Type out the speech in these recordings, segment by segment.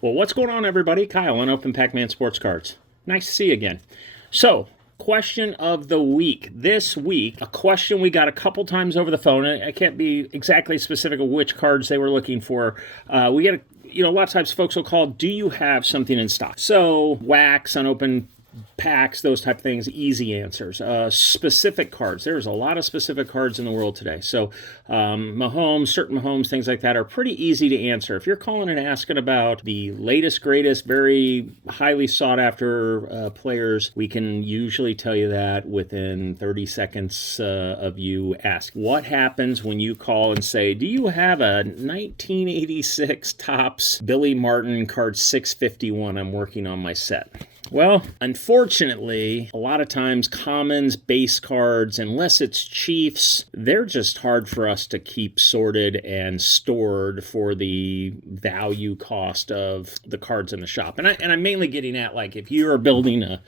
Well, what's going on, everybody? Kyle on Open Pac-Man Sports Cards. Nice to see you again. So, question of the week. This week, a question we got a couple times over the phone. I can't be exactly specific of which cards they were looking for. We get a lot of times folks will call, do you have something in stock? So, wax, unopened packs, those type of things, easy answers. Specific cards. There's a lot of specific cards in the world today. So Mahomes, certain Mahomes, things like that are pretty easy to answer. If you're calling and asking about the latest, greatest, very highly sought after players, we can usually tell you that within 30 seconds of you ask. What happens when you call and say, do you have a 1986 Topps Billy Martin card 651? I'm working on my set. Well, unfortunately, a lot of times commons, base cards, unless it's Chiefs, they're just hard for us to keep sorted and stored for the value cost of the cards in the shop. And I'm mainly getting at, like, if you are building a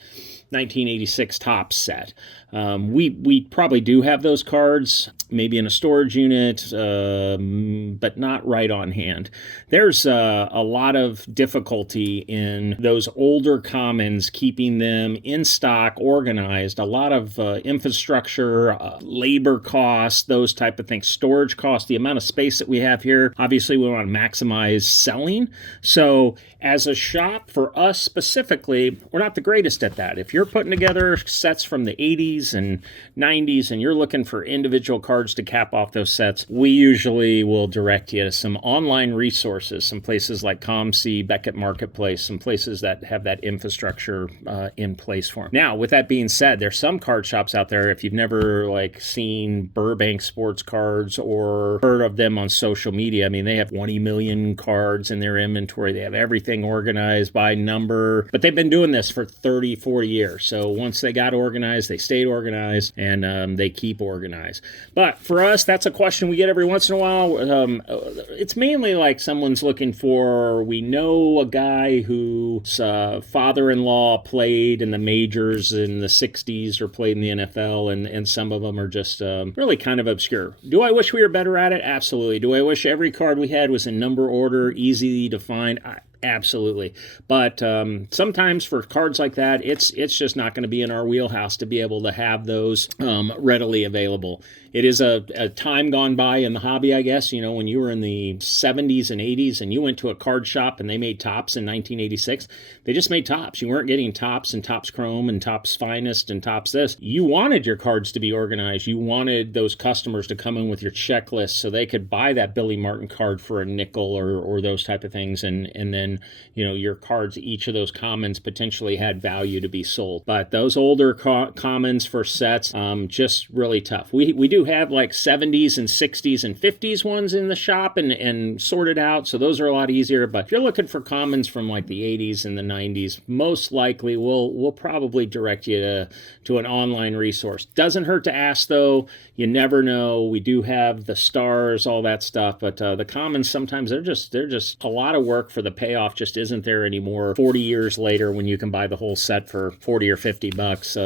1986 Topps set. We probably do have those cards, maybe in a storage unit, but not right on hand. There's a lot of difficulty in those older commons, keeping them in stock, organized, a lot of infrastructure, labor costs, those type of things, storage costs, the amount of space that we have here. Obviously, we want to maximize selling. So as a shop, for us specifically, we're not the greatest at that. If you're putting together sets from the 80s and 90s and you're looking for individual cards to cap off those sets, we usually will direct you to some online resources, some places like ComC, Beckett Marketplace, some places that have that infrastructure in place for them. Now, with that being said, there's some card shops out there, if you've never seen Burbank Sports Cards or heard of them on social media, I mean, they have 20 million cards in their inventory. They have everything organized by number, but they've been doing this for 30, 40 years. So once they got organized, they stayed organized, and they keep organized. But for us, that's a question we get every once in a while. It's mainly like someone's looking for, we know a guy whose father-in-law played in the majors in the 60s or played in the NFL, and some of them are just really kind of obscure. Do I wish we were better at it? Absolutely. Do I wish every card we had was in number order, easy to find? Absolutely. But sometimes for cards like that, it's just not going to be in our wheelhouse to be able to have those readily available. It is a time gone by in the hobby, I guess. You know, when you were in the 70s and 80s and you went to a card shop and they made Topps in 1986, they just made Topps. You weren't getting Topps and Topps Chrome and Topps Finest and Topps this. You wanted your cards to be organized. You wanted those customers to come in with your checklist so they could buy that Billy Martin card for a nickel or those type of things. And then, your cards, each of those commons potentially had value to be sold. But those older commons for sets, just really tough. We do have 70s and 60s and 50s ones in the shop and sorted out, so those are a lot easier. But if you're looking for commons from the 80s and the 90s, most likely we'll probably direct you to an online resource. Doesn't hurt to ask, though. You never know. We do have the stars, all that stuff, but the commons sometimes they're just a lot of work for the payoff. Just isn't there anymore 40 years later when you can buy the whole set for 40 or 50 bucks,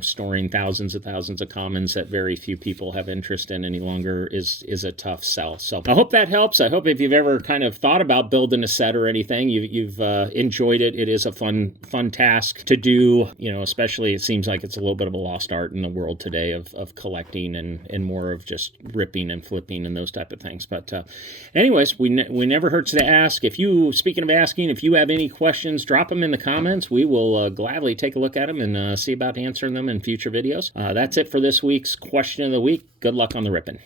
storing thousands of commons that very few people have interest in any longer is a tough sell. So I hope that helps. I hope if you've ever kind of thought about building a set or anything, you've enjoyed it. It is a fun task to do, especially it seems like it's a little bit of a lost art in the world today of collecting and more of just ripping and flipping and those type of things. But anyways, we never hurts to ask. Speaking of asking, if you have any questions, drop them in the comments. We will gladly take a look at them and see about answering them in future videos. That's it for this week's question of the week. Good luck on the ripping.